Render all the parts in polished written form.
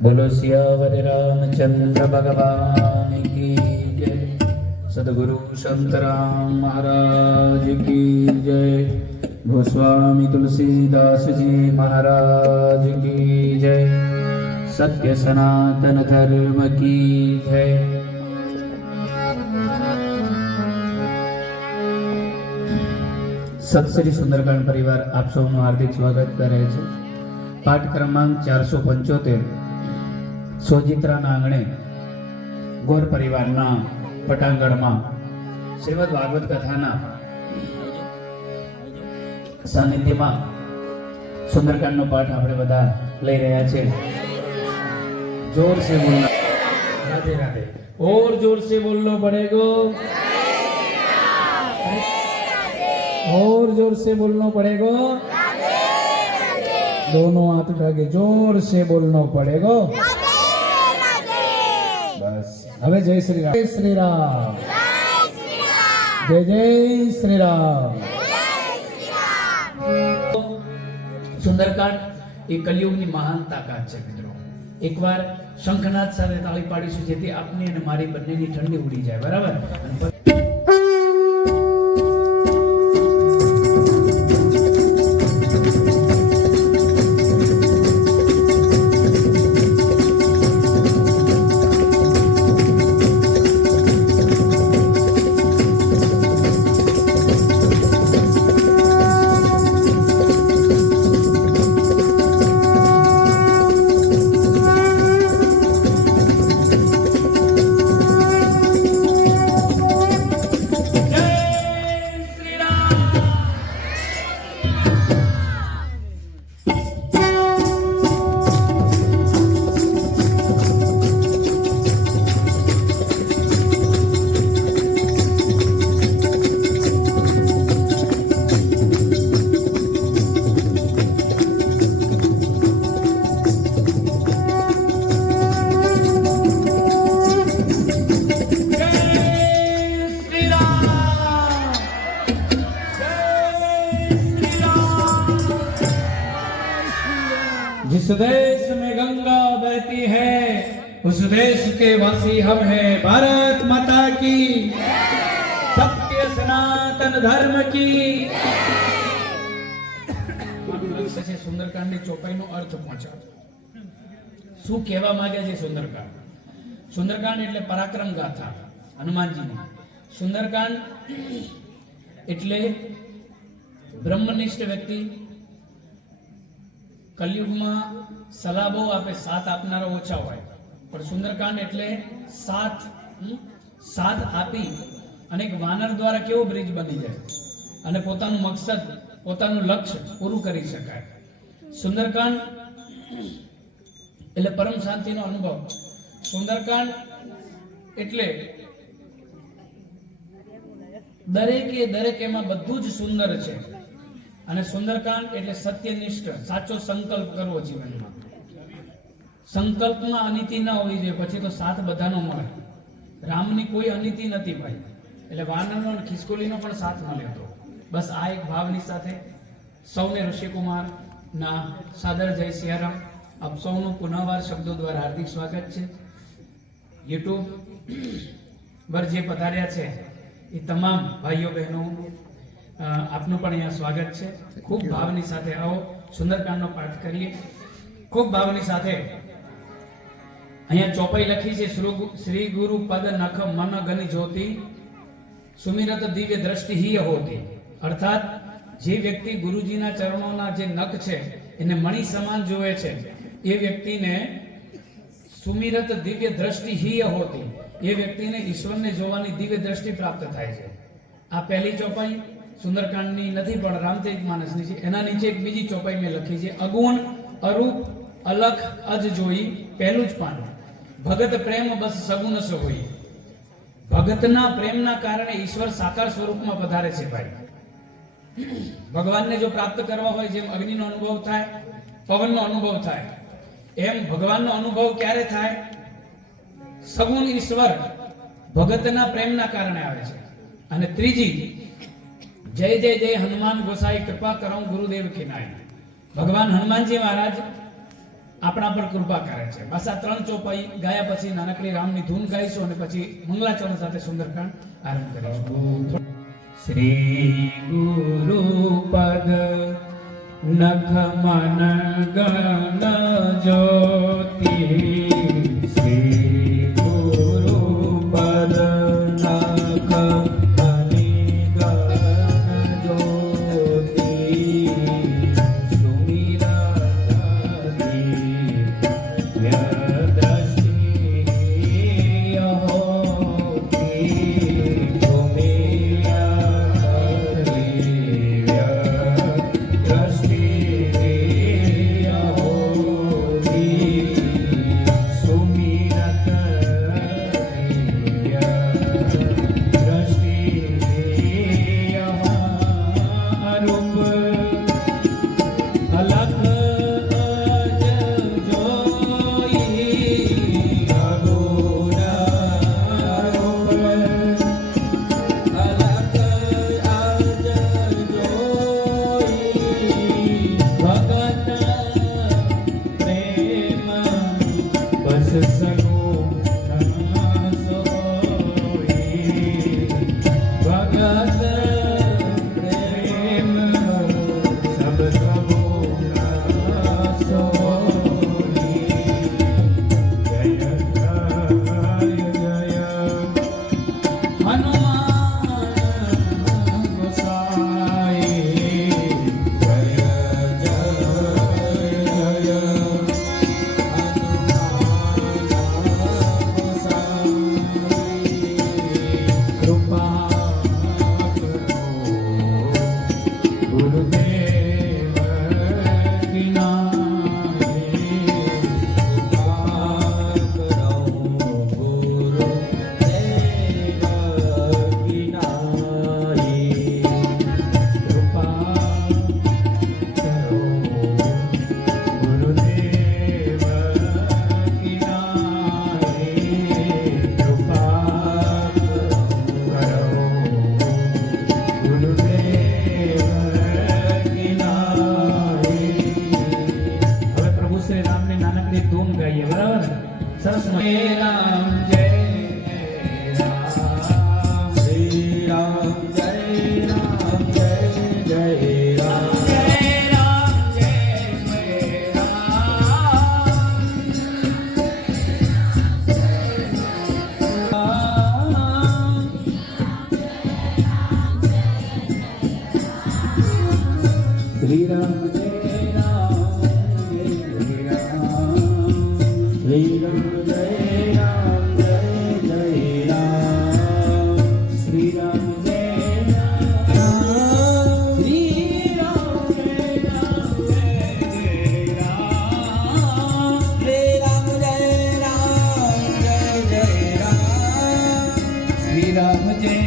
बोलो सियावर रामचंद्र भगवान की जय। सदगुरु संत राम महाराज की जय। गोस्वामी तुलसीदास जी महाराज की जय। सत्य सनातन धर्म की जय। सत्सरी सुंदरकांड परिवार आप सबનું हार्दिक स्वागत करे छे। पाठ क्रमांक 475 सोजित्राना आंगणे गौर परिवारना पटांगणमां श्रीमद् भागवत कथाना सानिध्यमां सुंदरकांडनो पाठ आपणे बधा लई रह्या छे। जोर से बोलना राधे राधे और जोर से बोलना पड़ेगा और जोर से बोलना पड़ेगा। दोनों हाथ उठाके जोर से बोलना पड़ेगा। बस हमें जय श्री राम। जय श्री राम। जय जय श्री राम। सुंदरकांड एक कलियुगनी महान ताकत है मित्रों। एक बार शंखनाद साथे ताળી પાડીશું જેથી આપની અને મારી બંનેની ઠંડી ઉડી જાય બરાબર। जिस देश में गंगा बहती है उस देश के वासी हम हैं। भारत माता की सत्य सनातन धर्म की। सुंदरकांड चौपाई नो अर्थ पहुंचा शू कहवा मांगे छे। सुंदरकांड सुंदरकांड एटले पराक्रम गाथा हनुमानजी नी। सुंदरकांड एटले ब्रह्मनिष्ठ व्यक्ति कलयुग में सलाह बहु आपे साथ आपनारा ओछा होय पण सुंदरकांड एटले साथ आपी अनेक वानर द्वारा केवो ब्रिज बनी जाय अने पोतानुं मकसद पोतानुं लक्ष्य पूरुं करी शकाय। सुंदरकांड एटले परम शांतिनो अनुभव। सुंदरकांड एटले दरेके दरेक एमां बधुं ज सुंदर छे અને સુંદરકાંડ એટલે સત્યનિષ્ઠ સાચો સંકલ્પ કરવો જીવનમાં। સંકલ્પમાં અનીતિ ન હોવી જોઈએ પછી તો સાથ બધાનો મળે। રામની કોઈ અનીતિ નથી ભાઈ એટલે વાનરનો અને ખિસકોલીનો પણ સાથ મળ્યો હતો। બસ આ એક ભાવની સાથે સૌને ઋષિકુમાર ના સાદર જય સિયારામ। આપ સૌનું પુનઃવાર શબ્દો દ્વારા હાર્દિક સ્વાગત છે। યુટ્યુબ પર જે પધાર્યા છે એ તમામ ભાઈઓ બહેનો आपनु पण अहींया स्वागत है। खूब भावनी साथे आओ सुंदरकांड पाठ करिए। खूब भावनी साथे अहींया चौपाई लखी है श्री गुरु पद नख मन गनि ज्योति सुमिरत दिव्य दृष्टि ही होती। अर्थात जे व्यक्ति गुरुजीना चरणोना जे नख छे एने मणि समान जोवे छे ए व्यक्ति ने सुमिरत दिव्य दृष्टि ही होती। ए व्यक्ति ने ईश्वर ने जोवानी दिव्य दृष्टि प्राप्त थाय छे। आ पहली चौपाई सुंदरकांडनी नहीं पण रामचरितमानसनी छे। एना नीचे एक बीजी चौपाई में लखी है अगुण अरूप अलख अज जोई पहलू ज पान भगत प्रेम बस सगुण से होई। भगतना प्रेमना कारणे ईश्वर साकार स्वरूप में पधारे छे भाई। भगवान ने जो प्राप्त करवा होय जेम अग्निनो अनुभव थाय पवननो अनुभव थाय एम भगवाननो अनुभव क्यारे थाय। सगुण ईश्वर भगतना प्रेमना कारणे आवे छे। अने त्रीजी जय जय जय हनुमान गोसाई कृपा करो गुरुदेव की नाई। भगवान हनुमान जी महाराज આપણા પર કૃપા કરે છે. બસ આ 3 ચોપાઈ ગાયા પછી નાનકડી રામની ધૂન ગાઈશું અને પછી મંગલાચરણ સાથે સુંદરકાંડ આરંભ કરીશું. શ્રી ગુરુ પદ નખ મન ગણ જ્યોતિ, શ્રી ગુરુ પદ નખ મન ગણ જ્યોતિ, સુમિરતિ વ્યદૃષ્ટિ હોતિ, સરસ. રામ જય રામ, શ્રી રામ જય રામ, જય જય રામ, જય રામ જય રામ, શ્રી રામ જય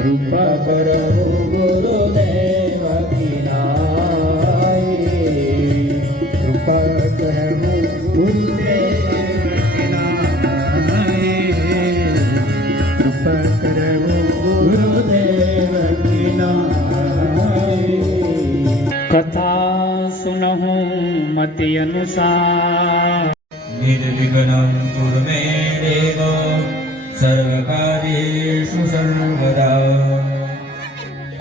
કૃપા કરો ગુરુદેવ કિનારે, કૃપા કરો ગુરુદેવ કિનારે, કૃપા કરો ગુરુદેવ કિનારે. કથા સુનહુ મતિ અનુસાર, નિર્વિઘ્नं कुरु मे देव सर्वकार्येषु सर्वदा.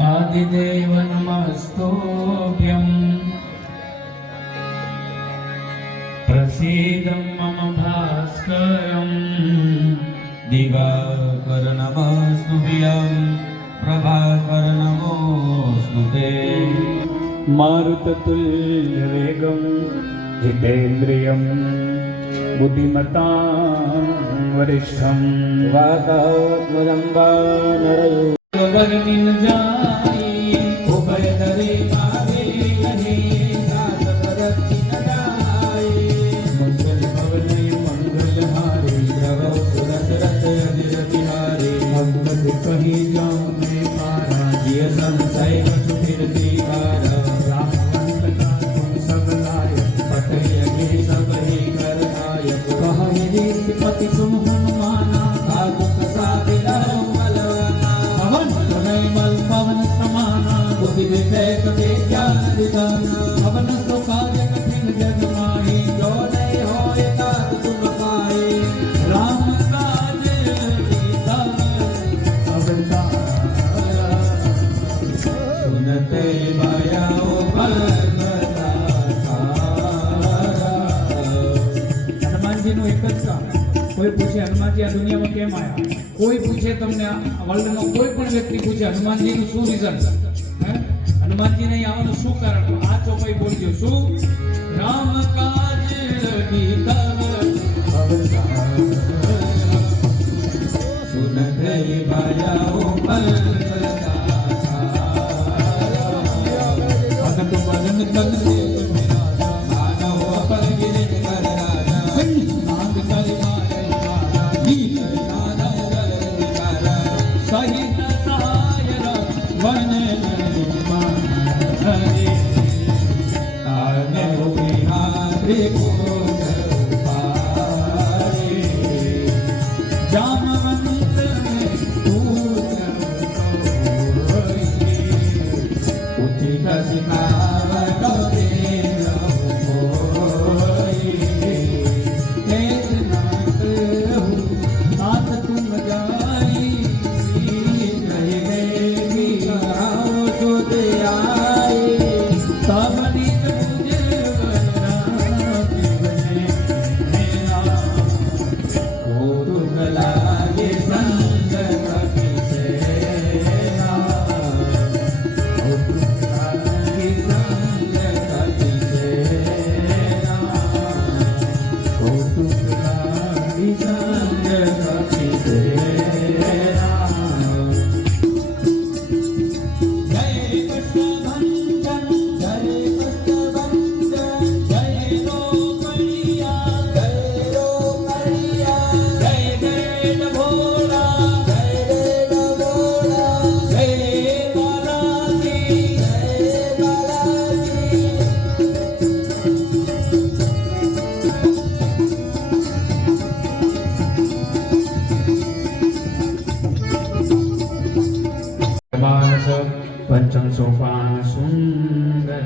આદિદેવ નમસ્તોભ્યં પ્રસીદ મમ ભાસ્કરં, દિવાકર નમસ્તુભ્યં પ્રભાકર નમોસ્તુતે. મારુતતુલ્ય વેગં જીતેન્દ્રિયં બુદ્ધિમતાં વરિષ્ઠં વાતાવત્મજં વાનરયો ગગન જાઈ ઉભય ધરે મારે નહીં સાત પ્રદક્ષિણ ગાય. મંગલ ભવને મંગલ હારે, પ્રભો સુરસરત અધિરતિહારે. અંગદ કહી જામે મારા, જીય સંશય કછુ ફિરતી કાર. રામવંત કા તુમ સબ લાય, પટય કે સબ ते ज्ञान विधाना अवन सो कार्य कठिन जग माही जो नहीं होए तात तुम पाए राम काज गीता अवतार सुनते मायाओ पर्वता हनुमानजी નું એક જ કામ કોઈ પૂછે હનુમાનજી આ દુનિયામાં કેમ આયા કોઈ પૂછે તમને વર્લ્ડનો કોઈ પણ વ્યક્તિ પૂછે હનુમાનજીનું શું રીઝન હે હનુમાનજી નહીં આવવાનું શું કારણ તો આ ચોપાઈ બોલજો શું રામ કાજ ગીતા અવતાર सुनते मायाओ पर्वता अगर तो भजन तन से मेरा मानव अपन गिरे कर राजा नाग कर मारे गीत सहित सहाय वन हरे आने बिहारी को जामवंत में दूत उचित सिखावत साथ तुम जाई सबनी तुझे पंचम सोपान सुंदर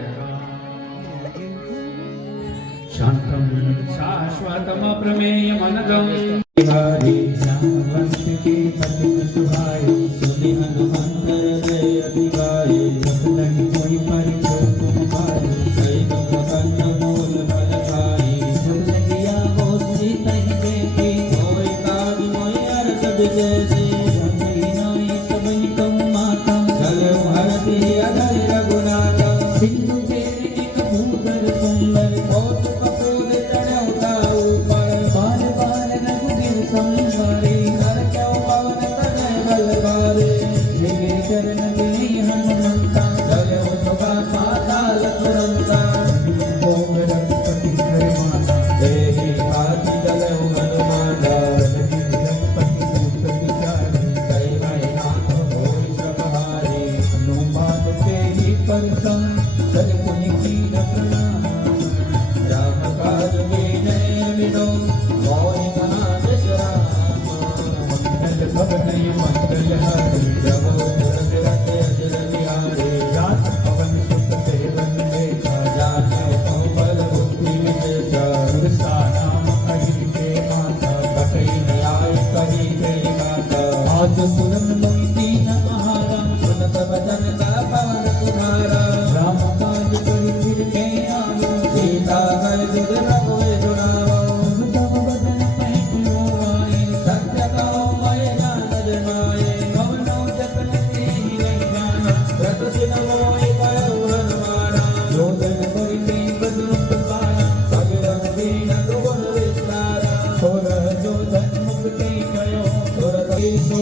शांतम शाश्वतम प्रमेय मनदम बिहारी वंश के पति सुहाय सुनि हनुमंत हृदय अधिकारे नहीं कोई परिचय तुम पाए सही प्रबंध मूल बल खाई जब लगिया हो सीता ही देखे कोई काग मोय अर्थ विशेषी नहीं सबनी कम माता चलो हरति अधर रघुनाथ सिंधु तेरे एक भूधर सुंदर बहुत कपूर चढ़ौता ऊपर बार बार रघुवीर संवारे कर क्यों पवन तनय बलवारे जय चरण विनय हनुमंता चलो सुबह पाताल तुरंता ओम रघुपति हरे माता देहि हाथी चलो हनुमाना रघुपति दूत विचारे कई भाई नाथ होई सब हारी हनुमान के ही परसम कर पुनि की प्रणाम राम काज विनय विनो मोहि कहा विश्राम मंगल भवन मंगल हरि जब सुरत अजर बिहारी रात पवन सुत सेवन देखा जाने बल बुद्धि विशेष सुरसा नाम कही के माता कटई न्याय कही कही बात आज सुरन मोहि दीन आहारा सुनत बचन का पवन तुम्हारा राम काज करि फिर के आयो सीता घर जुग रघुए सुनावो तब बदन पैठियो आए सत्य कहो मय जान जमाए कवनो जतन तेहि नहीं जाना रस सिन मोहि कयो हनुमाना योधन करिते बदरुप पाया सगरम दीन दुगुण विस्तारा छोर जोधन मुक्ति कयो सुरत ईसो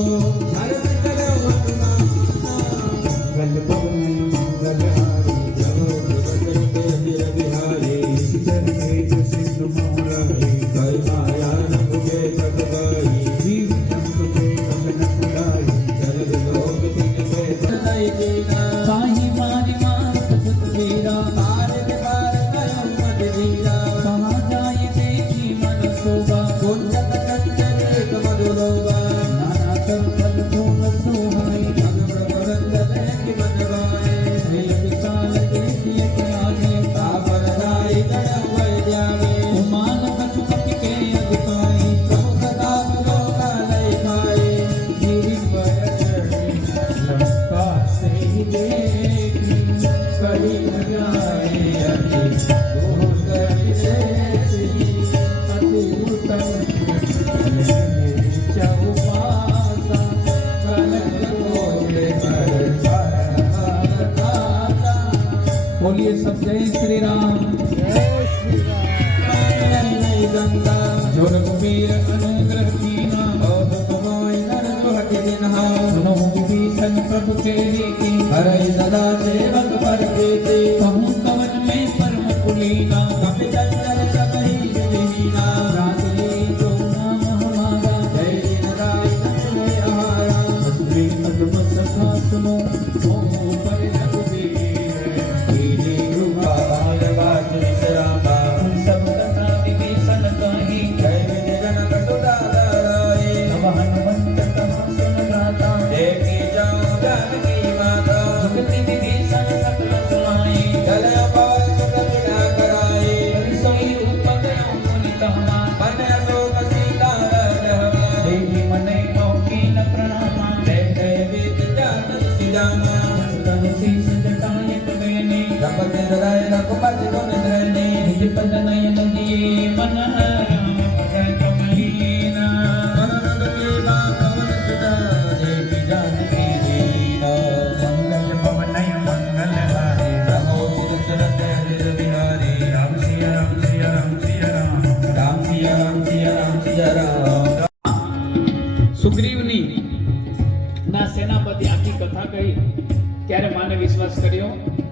हरत चलो हनुमान गल पवन मंगल हारी जगो सुरत बिहारी सिद्धन तेज सिद्ध આવે ઉમાન કછુ કપી કે અધિકારી પ્રભુ સદા લોકા લઈ ખાય ગિરી પર ચડી લંકા સે દેખી કહી ન જાય અતિ દૂર કરી દેસી અતિ ઉત્તમ ચૌપાસા બોલે પર પારમાતા बोलिए सब जय श्री राम નહીં ગંગા जो रघुवीर अनुग्रह कीना ઓધ કમાઈ નર સુહટી દિનહા सुनो विभीषण प्रभु तेरी की હરઈ સદા સેવક પર પ્રીતિ कहूँ कवन में परम कुलीना કપિ ચંદ્ર સબહી વિહીના रात्रि तो नाम हमारा જય દિન રાય નંદને આહારા हसबी अगम सखा सुनो ओम पर रघुवीर कीनी रूपा बाल बाज विश्रामा सब कथा विभीषण कही जय विजय जनक सुधा धराए नव हनुमंत कहा सुन गाता देवी जाओ जानकी माता भक्ति विभीषण सकल सुनाई जल अपार सुख बिना कराए सोई रूप गयो मुनि कहवा मन अशोक सीता रहवा देवी मने मौकी न प्रणामा जय जय वेद जानत सुजामा तन शीस जटाय पगयने रपति हृदय रघुपति गुण धरणी निज पद नयन दिए मन राम पद कमलीना मनोरथ के बावन सुधा देवी जानकी जीना मंगल पवनय मंगल हारे रहो सिर सुरत हृदय बिहारी राम सिया राम सिया राम सिया राम राम सिया राम सिया राम सिया राम સુગ્રીવની ના સેનાપતિ આખી કથા કહી ત્યારે માને વિશ્વાસ કર્યો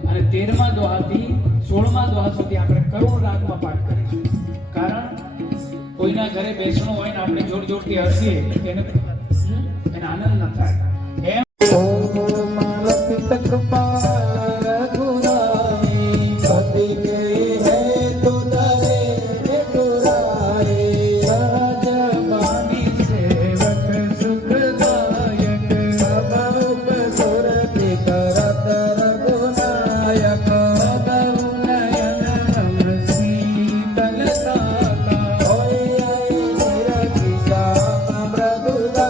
અને 13મા દોહાથી 16મા દોહા સુધી આપણે કરુણ રાગમાં પાઠ કરીશું કારણ કોઈના ઘરે બેસણું હોય ને આપણે જોર જોરથી હસીએ એને આનંદ ન થાય એમ पति के है तो दरे टुराए राजवानी सेवक सुखदायक अब सुरति करत रघुनायक नयन रम शीतलता का होय निरति श्याम मृदुला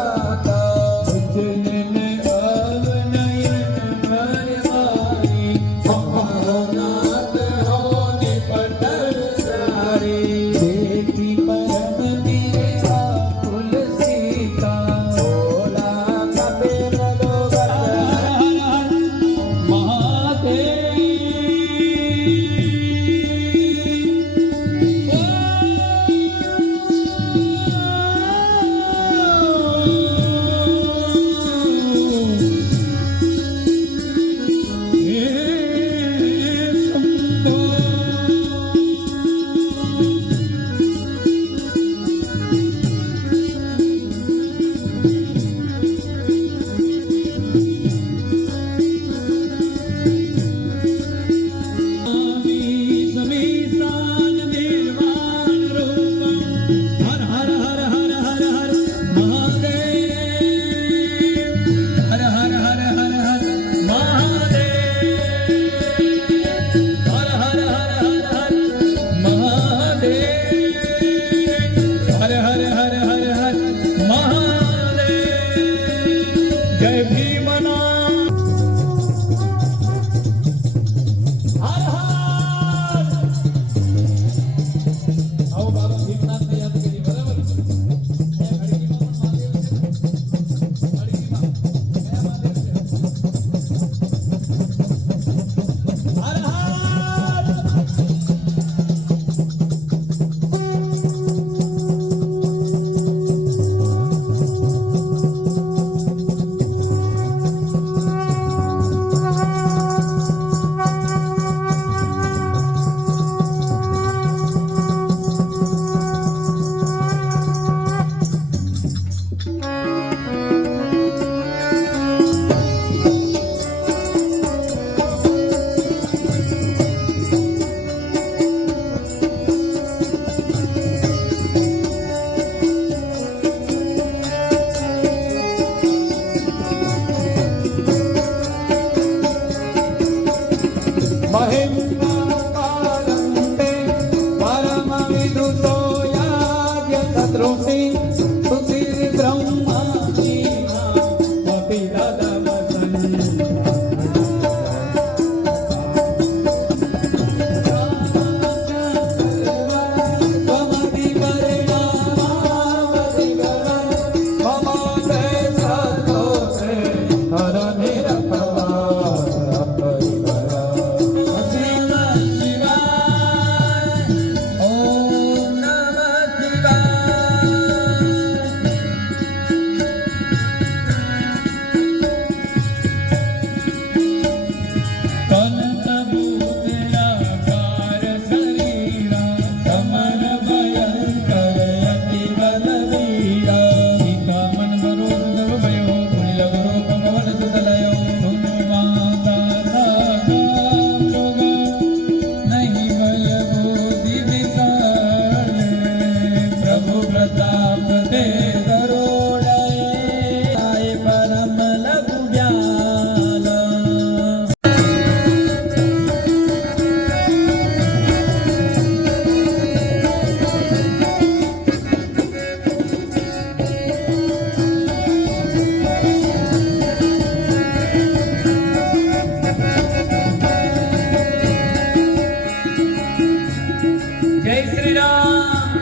जय श्री राम।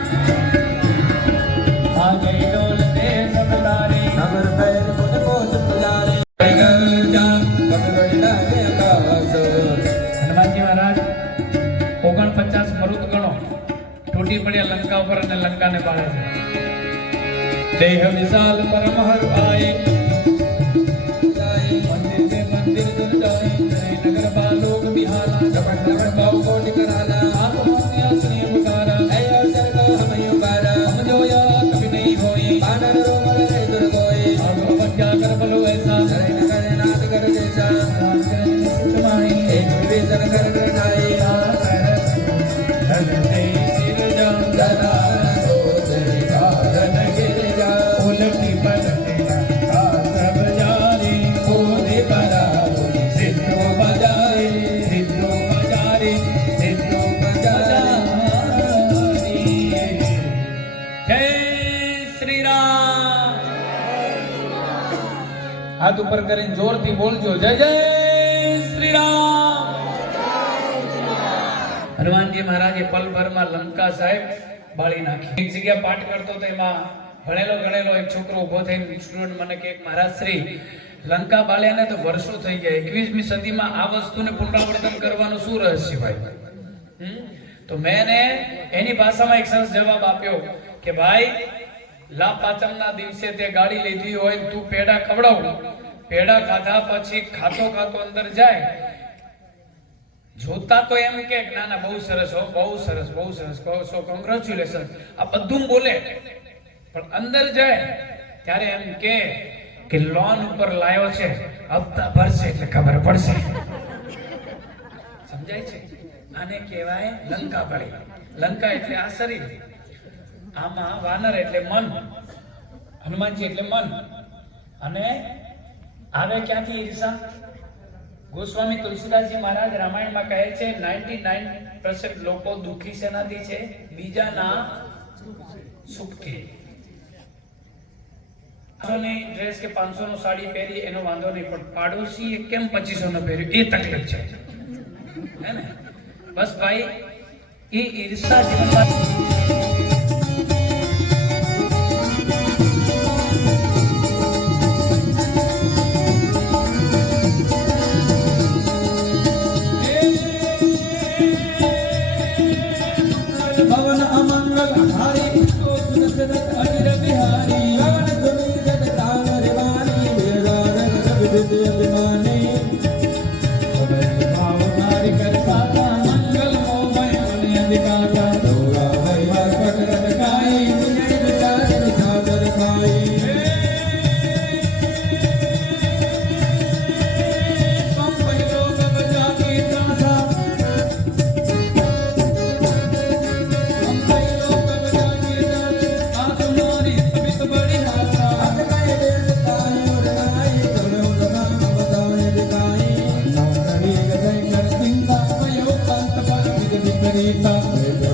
आ गई डोलते सब तारे नगर पैर पुन पोत पुजारे गंगा पकड़ लागे आकाश हनुमानजी महाराज 49 मरुद गणो તૂટી પડ્યા લંકા ઉપર અને લંકાને બાળે છે. દેહ વિશાલ પરમ હર આય મંદિર के मंदिर दुर जाए नगर बालोक बिहाला जपन नगर बाऊ कोटि कराला आत्मा श्री मुकारा ऐ अवसर का हमें उबारा हम जो या कभी नहीं होई बानर रोमर रे दुर्गोई आगो बच्चा कर बलो ऐसा चले नगर नाथ कर जैसा तुम्हारी एक विवेचन कर नाई जरा सोचरी कारण गिरिजा उलटी पलटी सब जारी ओने परा सिद्धो बजारी सिद्धो बजारी सिद्धो बजारी जय श्री राम। हाथ ऊपर કરીને જોરથી બોલજો જય જય શ્રી રામ। હનુમાનજી મહારાજે પલભરમાં લંકા સાહેબ બાળી નાખી. એક જગ્યા પાઠ કરતો તો એમાં ભણેલો એક છોકરો ઉભો થઈને સ્ટુડન્ટ મને કે મહારાજ શ્રી લંકા બાળ્યાને તો વર્ષો થઈ ગયા 21મી સદીમાં આ વસ્તુને પુનરાવર્તન કરવાનું શું રહસ્ય ભાઈ? તો મેં એની ભાષામાં એક સરસ જવાબ આપ્યો કે ભાઈ લા પાંચમના દિવસે તે ગાડી લીધી હોય તું પેડા ખવડાવ, પેડા ખાધા પછી ખાતો અંદર જાય જોતા તો એમ કે ના ના બહુ સરસ હો બહુ સરસ સો કોંગ્રેચ્યુલેશન આ બધું બોલે, પણ અંદર જાય ત્યારે એમ કે લોન ઉપર લાયો છે હપ્તા ભરશે એટલે ખબર પડશે. સમજાય છે? આને કહેવાય લંકા બળી. લંકા એટલે આ શરીર, આમાં વાનર એટલે મન, હનુમાનજી એટલે મન. અને આવે ક્યાંથી ઈર્ષા? ગોસ્વામી તુલસીદાસજી મહારાજ રામાયણમાં કહે છે 99% લોકો દુઃખી શેનાથી છે? બીજાના સુખથી. 500 ની ડ્રેસ કે 500 નો સાડી પહેરી એનો વાંધો નહીં, પણ પાડોશી કેમ 2500 નો પહેર્યું એ તકલીફ છે, હે ને? બસ ભાઈ એ ઈર્ષા જીવનમાં भवन अमंगल हारी तो सुरसरत अजर बिहारी भवन सुनी जग तान रिवानी मेरा रंग सब विद्य अभिमानी भाव नारी करता मंगल मोमय मन अधिकाता दोरा भई हर पट रटकाई पुण्य विचार सादर खाई पंपई लोक बजा की दासा पंपई लोक बजा की दासा आत्मारी अमित बड़ी हासा हाथ गए देश ताई और नाई करो रंग बताए दिखाई नवरी गजय कर सिंगा पयो पंत पर विद विपरीता जो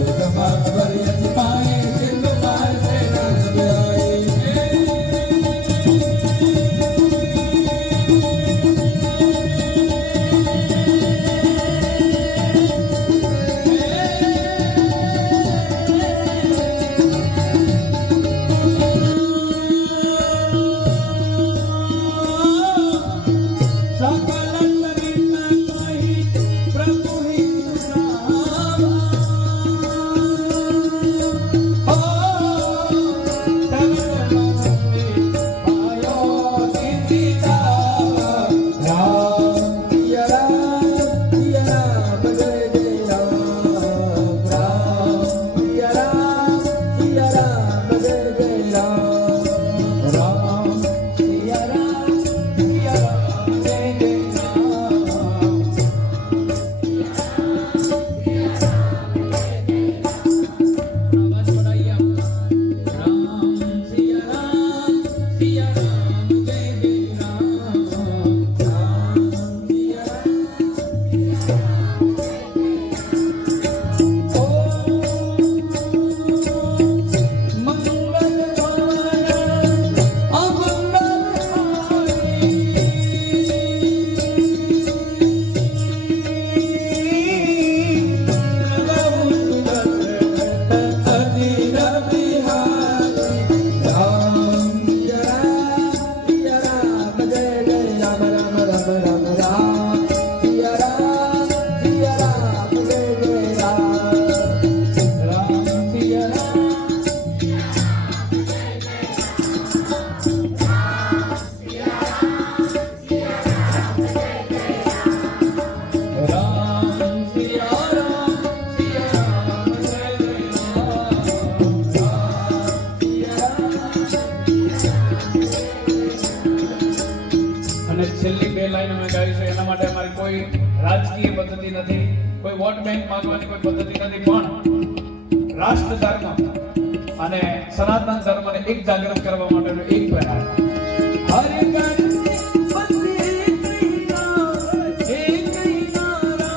લાઈન અમે ગાઈ છે એના માટે અમારી કોઈ રાજકીય પદ્ધતિ નથી, કોઈ વોટ બેંક માંગવાની કોઈ પદ્ધતિ નથી, પણ રાષ્ટ્ર ધર્મ અને સનાતન ધર્મને એક જાગૃત કરવા માટેનો એક પ્રયાસ. હરે કર બસી પ્રિયા એક હી નારા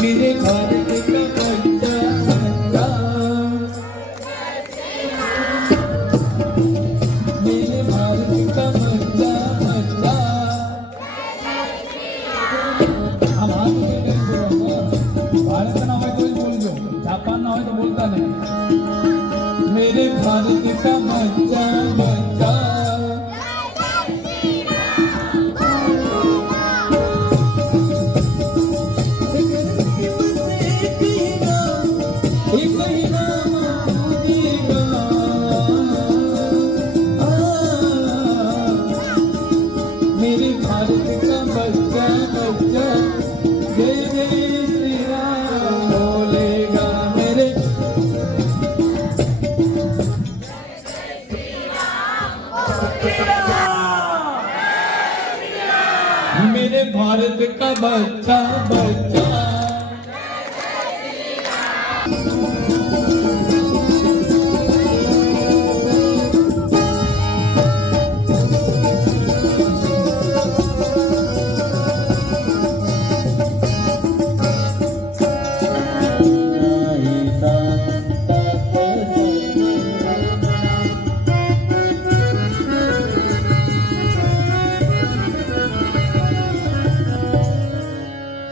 મેરે ભારત કા બચ્ચા मेरे भारत का बच्चा बच्चा हम हाथ में नहीं बोलो, भारत ना हो कोई बोल दो, जापान ना हो तो बोलता नहीं. मेरे भारत का बच्चा बच्चा मेरे भारत का बच्चा बच्चा जय जय श्री राम बोलेगा. मेरे मेरे भारत का बच्चा बच्चा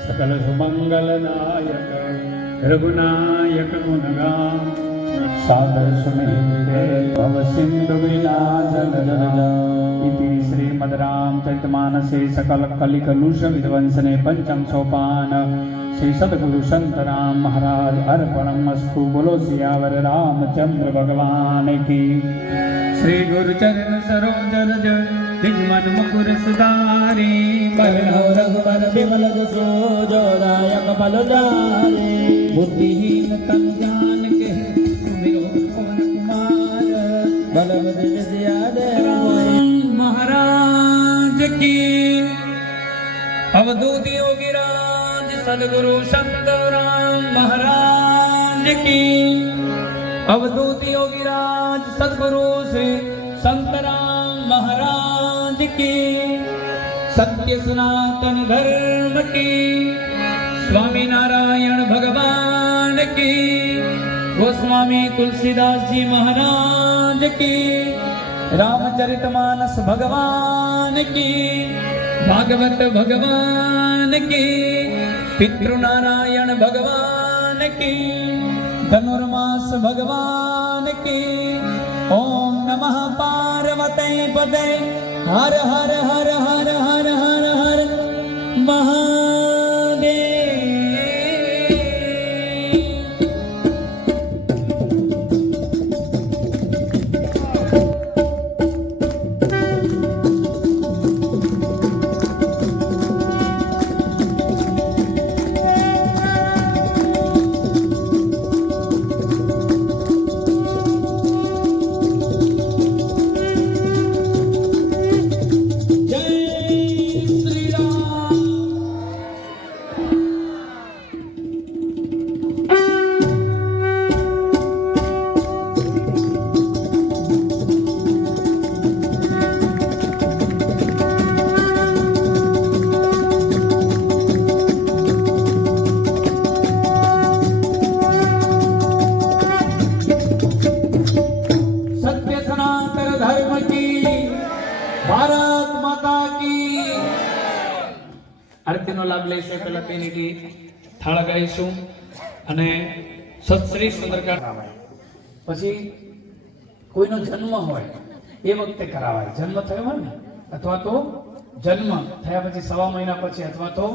सकल सुमंगल नायक रघुनायक गुणगान सादर सुमिते भव सिंधु विनाशनजना इति श्रीमद् रामचरितमानसे सकल कलिकलुष विध्वंसने पंचम सोपान श्री सद्गुरु संत राम महाराज अर्पणमस्तु. बोलो सियावर रामचंद्र भगवान की. श्री गुरु चरण सरोज रज दिग्मन मुकुर सुधारी बलराम रघुवर विमल जसो जो दायक बलधारे बुद्धिहीन तन जान के विरोध पवन कुमार बलभद्र विद्या देव महाराज की. अवधूत योगीराज सदगुरु संत राम महाराज की. अवधूत योगीराज सदगुरु श्री संत राम महाराज की. सत्य सनातन धर्म की. स्वामी नारायण भगवान की. गोस्वामी तुलसीदास जी महाराज की. रामचरितमानस भगवान की. भागवत भगवान की. पितृनारायण भगवान की. धनुर्मास भगवान की. ओम नमः पार्वती पते हर हर हर हर हर हर हर महादेव. આરતીનો લાભ લઈશું પહેલા તેની થાળ ગાઈશું અને સત્શ્રી સુંદરકાંડ કરાવાય. પછી કોઈનો જન્મ હોય એ વખતે કરાવાય. જન્મ થયો હોય ને અથવા તો જન્મ થયા પછી 1.5 મહિના પછી અથવા તો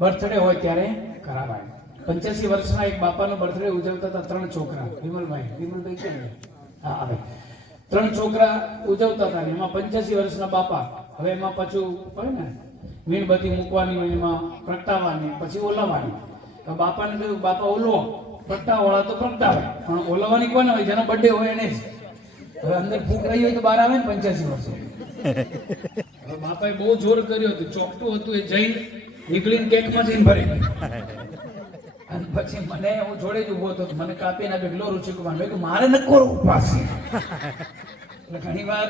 બર્થડે હોય ત્યારે કરાવાય. 85 વર્ષના એક બાપાનો બર્થડે ઉજવતા હતા 3 છોકરા. વિમલભાઈ છે ને? હા, આવે 3 છોકરા ઉજવતા હતા. એમાં 85 વર્ષના બાપા. હવે એમાં પાછું હોય ને મીણબત્તી મૂકવાની હોય, એમાં પ્રગટાવવાની, પછી ઓલાવવાની. તો બાપાને કહ્યું બાપા ઓલો, પ્રગટાવવાળા તો પ્રગટાવે, પણ ઓલવવાની કોને હોય? જેનો બર્થડે હોય એને જ. હવે અંદર ભૂખ રહી હોય તો બહાર આવે ને 85 વર્ષે. હવે બાપાએ બહુ જોર કર્યું હતું, ચોકટું હતું એ જઈને નીકળીને કેકમાં જઈને ભરી ગયું. અને પછી મને હું જોડે જ ઊભો હતો, મને કાપીને આપે ગલો રુચિકુમાર. મેં કીધું મારે ન કરો ઉપવાસ. એટલે ઘણી વાર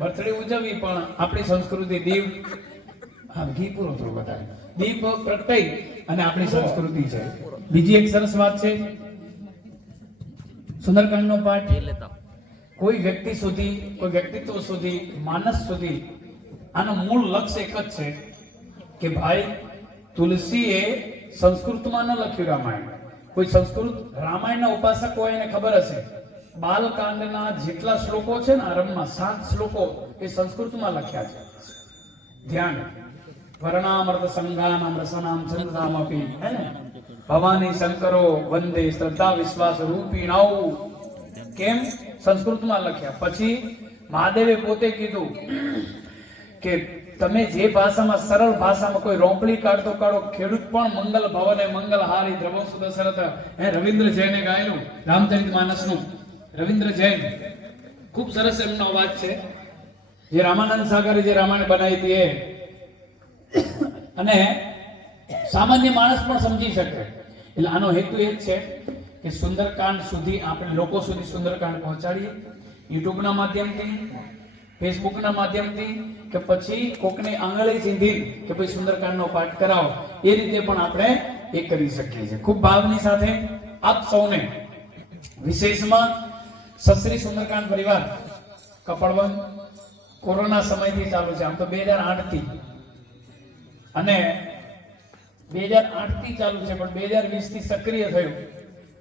બર્થડે ઉજવવી, પણ આપણી સંસ્કૃતિ દીવ, હા ઘી પૂરું થોડું બતાવે, દીપ પ્રગટાઈ અને આપણી સંસ્કૃતિ છે. બીજી એક સરસ વાત છે, સુંદરકાંડનો પાઠ કોઈ વ્યક્તિ સુધી, કોઈ વ્યક્તિત્વ સુધી, માનસ સુધી આનું મૂળ લક્ષ્ય એક જ છે કે ભાઈ તુલસીએ સંસ્કૃતમાં ન લખ્યું રામાયણ. કોઈ સંસ્કૃત રામાયણના ઉપાસક હોય એને ખબર હશે, બાલકાંડના જેટલા શ્લોકો છે ને આરંભમાં 7 શ્લોકો એ સંસ્કૃતમાં લખ્યા છે. ધ્યાન વર્ણામૃત સંગાનામ રસનામ છંદસામપી, હે ને, ભવાની શંકરો વંદે શ્રદ્ધા વિશ્વાસ રૂપિણૌ. કેમ? સંસ્કૃતમાં લખ્યા. પછી મહાદેવે પોતે કીધું કે તમે જે ભાષામાં, સરળ ભાષામાં, કોઈ રોંપડી કાઢતો કાઢો, ખેડૂત પણ મંગલ ભવને મંગલ હારી દ્રવમ સુદશરથ. હે રવિન્દ્ર જૈને ગાયેલું રામચરિત માનસનું, રવિન્દ્ર જૈન, ખૂબ સરસ એમનો અવાજ છે. જે રામાનંદ સાગરે જે રામાયણ બનાવી હતી એ, અને સામાન્ય માણસ પણ સમજી શકે. એટલે આનો હેતુ એ જ છે કે સુંદરકાંડ સુધી આપણે લોકો સુધી સુંદરકાંડ પહોંચાડીએ, યુટ્યુબના માધ્યમથી, ફેસબુકના માધ્યમથી, કે પછી કોકને આંગળી ચીંધી કે ભાઈ સુંદરકાંડનો પાઠ કરાવો, એ રીતે પણ આપણે એ કરી શકીએ છીએ. ખૂબ ભાવની સાથે આપ સૌને, વિશેષમાં સશ્રી સુંદરકાંડ પરિવાર કપડવંત કોરોના સમયથી ચાલુ છે. આમ તો 2008 થી, અને 2008 થી ચાલુ છે, પણ 2020 થી સક્રિય થયું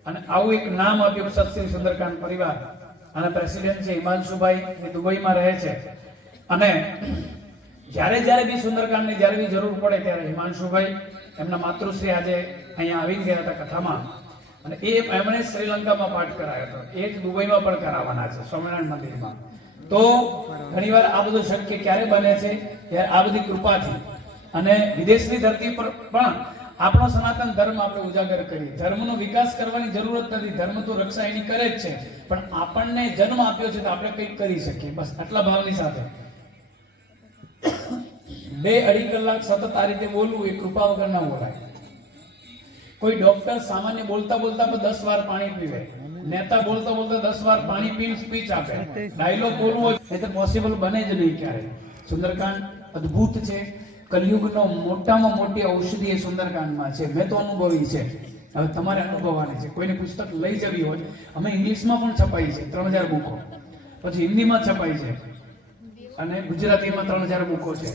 અને આવું એક નામ આપ્યું સત્સંગ સુંદરકાંડ પરિવાર. અને પ્રેસિડેન્ટ છે હિમાંશુભાઈ, એ દુબઈમાં રહે છે. અને જ્યારે બી સુંદરકાંડની જ્યારે બી જરૂર પડે ત્યારે હિમાંશુભાઈ, એમના માતૃશ્રી આજે અહીંયા આવી ગયા હતા કથામાં, અને એમણે શ્રીલંકામાં પાઠ કરાયો હતો, એ જ દુબઈમાં પણ કરાવવાના છે સ્વામિનારાયણ મંદિરમાં. તો ઘણીવાર આ બધું શક્ય ક્યારે બને છે? ત્યારે આ બધી કૃપાથી. અને વિદેશની ધરતી પર પણ આપણો સનાતન ધર્મ આપણે ઉજાગર કરીએ. ધર્મનો વિકાસ કરવાની જરૂરત નથી, ધર્મ તો રક્ષા એની કરે જ છે, પણ આપણને જન્મ આપ્યો છે તો આપણે કંઈક કરી શકીએ. બસ આટલા ભાવની સાથે 2-2.5 કલાક સતત આ રીતે બોલવું એ કૃપા વગર ના બોલાય. કોઈ ડોક્ટર સામાન્ય બોલતા બોલતા 10 વાર પાણી પીવે, નેતા બોલતા બોલતા 10 વાર પાણી પીને સ્પીચ આપે, ડાયલોગ બોલવો એ તો પોસિબલ બને જ નહીં ક્યારે. સુંદરકાંડ અદ્ભુત છે. કલયુગનો મોટામાં મોટી ઔષધિ એ સુંદરકાંડમાં છે. મેં તો અનુભવી છે, હવે તમારે અનુભવવાની છે. કોઈને પુસ્તક લઈ જવી હોય, અમે ઇંગ્લિશમાં પણ છપાઈ છે 3000 બુકો, પછી હિન્દીમાં છપાઈ છે, અને ગુજરાતીમાં 3000 બુકો છે.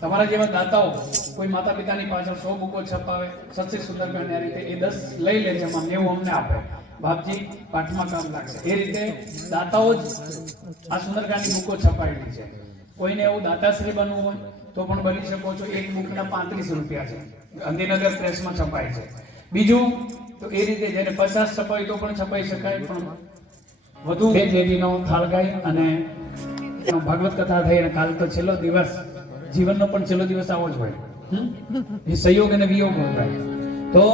તમારા જેવા દાતાઓ કોઈ માતા પિતાની પાછળ 100 બુકો છપાવે, સત્સંગ સુંદરકાંડ આ રીતે એ 10 લઈ લે છે, એમાં 90 અમને આપે, બાપજી પાઠમાં કામ લાગશે. એ રીતે દાતાઓ જ આ સુંદરકાંડની બુકો છપાયેલી છે. કોઈને એવું દાતાશ્રી બનવું હોય તો પણ બની શકો છો. એક બુકના 35 રૂપિયા છે, ગાંધીનગર પ્રેસમાં છપાય છે. બીજું તો એ રીતે જેને 50 છપાય તો પણ છપાઈ શકાય, પણ વધુ જેવીનો થાળ ગાય અને ભાગવત કથા થઈ, અને કાલ તો છેલ્લો દિવસ, જીવનનો પણ છેલ્લો દિવસ આવો જ હોય, એ સંયોગ અને વિયોગ હોય. તો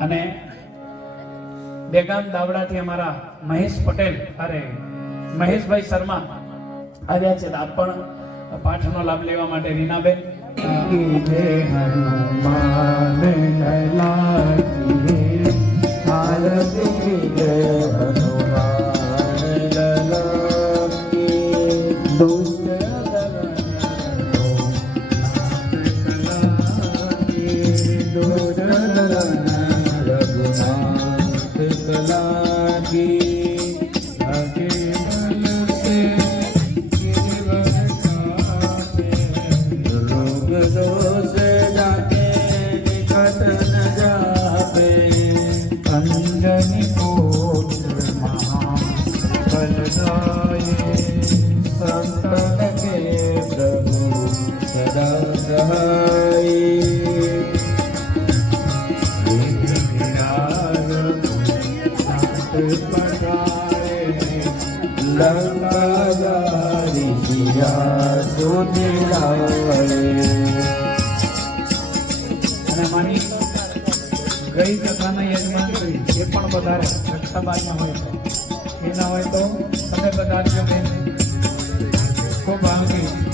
અને બેગામ દાવડાથી અમારા મહેશ પટેલ, અરે મહેશભાઈ શર્મા આવ્યા છે. આપ પણ પાઠનો લાભ લેવા માટે રીનાબેન. અને માની ગઈ કથાના યજમાન પધારે રક્ષાબાઈના હોય તો એના હોય તો તમે પધારજો બેન ખૂબ ભાગી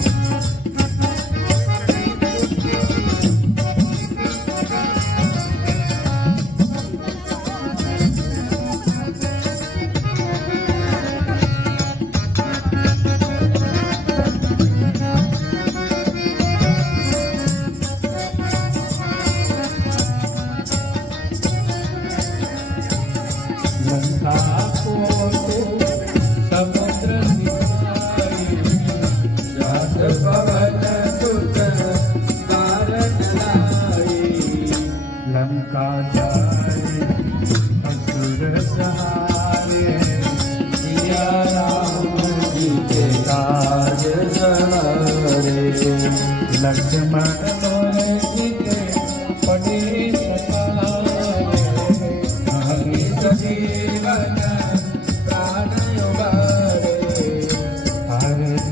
લક્ષ્મણ મોરે ગીતે પડી જીવન પ્રાણ યોગારે હરે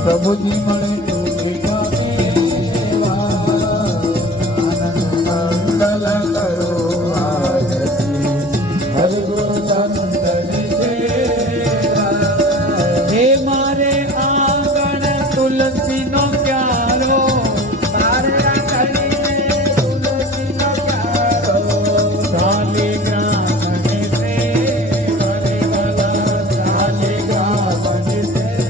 પ્રભુજી મળે તો ભેગા દેવા આનંદ મંગલ કરો આરતી હરિ ગુરુ ચંદન સેવા હે મારે આંગણ તુલસી નો પ્યારો મારે આંગણે તુલસી નો પ્યારો શાલિગ્રામ ને સેવા રે વાલા શાલિગ્રામ ને સેવા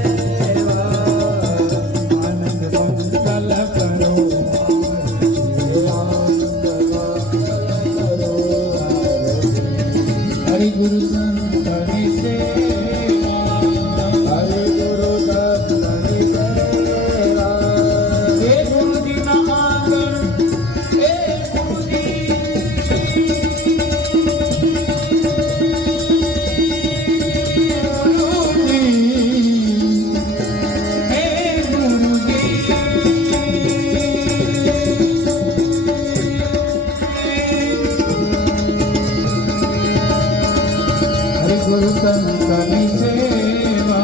હરિ ગુરુ સંતની સેવા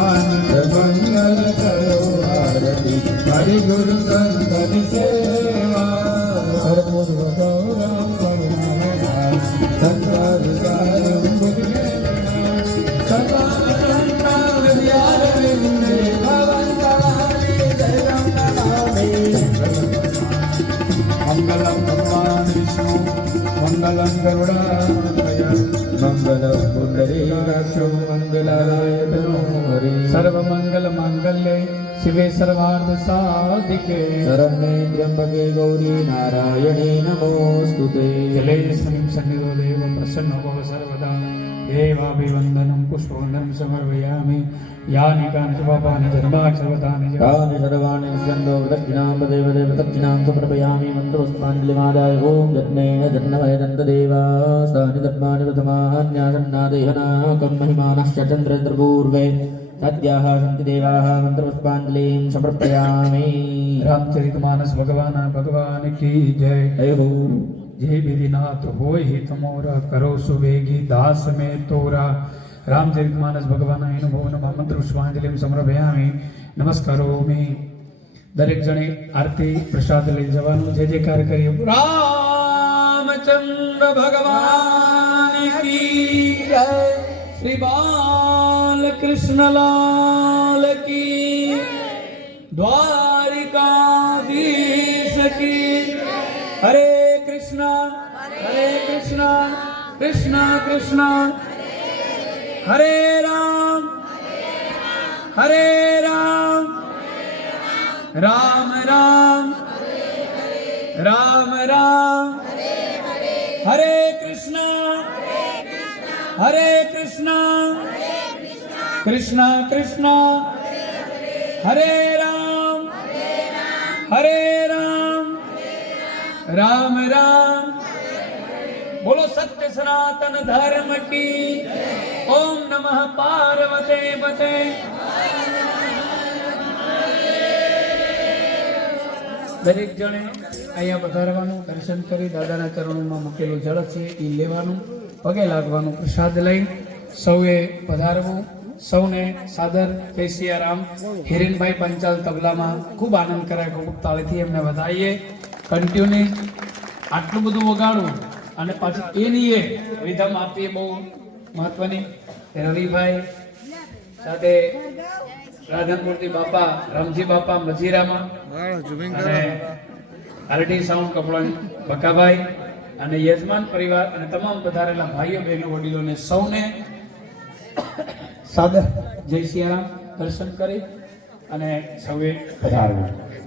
આનંદ મંગલ કરો આરતી હરિ ગુરુ સંતની સેવા સર્વોર ગૌરવ કરુણા સંસાર સારમ બુદ્ધિ સદા સંતા વિદ્યા વિંદે ભવંતાની જયમ નમામિ મંગલમ ભગવાન વિષ્ણુ મંગલમ ગરુડાધ્વજ મંગલમ પુંડરીકાક્ષો મંગલાય તનો હરિ સર્વમંગલ માંગલ્યે શિવે સર્વાર્થ સાધિકે શરણ્યે ત્ર્યંબકે ગૌરી નારાયણે નમોસ્તુતે જલે સ્મિં સન્નિધો દેવ પ્રસન્નો ભવ સર્વદા દેવાભિવંદનમ પુષ્પવંદનમ સમર્પયામિ યાનિ કાનિ ચ પાપાનિ ધર્માણि સર્વતાनि ચ तानि सर्वाणि निष्यन्दो दक्षिणां देव दक्षिणां समर्पयामि मन्त्रपुष्पाञ्जलिमादाय ॐ यज्ञेन जन्मय दन्तदेवास्तानि धर्माणि प्रथमान्यासन्नादेहनाकं महिमानश्च चन्द्रेन्द्रपूर्वे सद्याः सन्ति देवाः मन्त्रपुष्पाञ्जलिं समर्पयामि रामचरितमानस भगवान की जय जय हो जय विधिनाथ होय हित मोरा करो सुवेगी दास में तोरा रामचरितमानस भगवान अनुभव मंत्र पुष्पांजलिं समर्पयामि नमस्कारोमि दरेक जणे आरती प्रसाद लई जवानुं जय जयकार करिए रामचंद्र भगवान की जय श्री बाल कृष्ण लाल की द्वारिकाधीश की हरे कृष्णा कृष्णा कृष्णा हरे राम राम राम राम हरे कृष्णा कृष्णा कृष्णा हरे राम राम राम बोलो सत्य सनातन धर्म की ओम नमः पार्वते पते દરેક જણે અહીંયા પધારવાનું દર્શન કરી દાદાના ચરણોમાં મૂકેલું જળ છે એ લેવાનું પગે લાગવાનું પ્રસાદ લઈ સૌએ પધારવું સૌને સાદર જય સિયારામ હિરેનભાઈ પંચાલ તબલામાં ખૂબ આનંદ કરાય ખૂબ તાળીથી એમને વધાવીએ કન્ટિન્યુ આટલું બધું વગાડવું અને પાછું એની એ વિધમ આપીએ બહુ મહત્વની રવિભાઈ સાથે રાધનપુરથી બાપા રામજી બાપા મજીરામાં અને આરટી સાઉન્ડ કપડાં બકાભાઈ અને યજમાન પરિવાર અને તમામ પધારેલા ભાઈઓ બહેનો વડીલોને સૌને સાદર જય સિયારામ દર્શન કરી અને સૌએ પધારવું